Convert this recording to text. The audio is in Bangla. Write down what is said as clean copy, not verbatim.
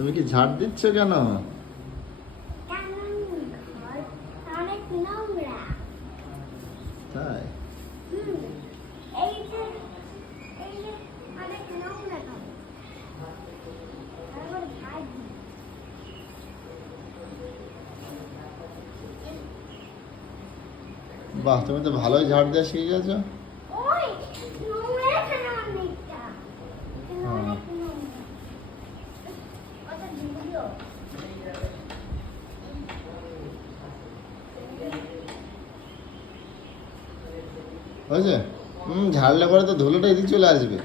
তুমি কি ঝাড় দিচ্ছ কেন? তাই? বাহ, তুমি তো ভালোই ঝাড় দেওয়া শিখে গেছো। হয়েছে? ঝাড়লে পরে তো ধুলোটা এদিকে চলে আসবে।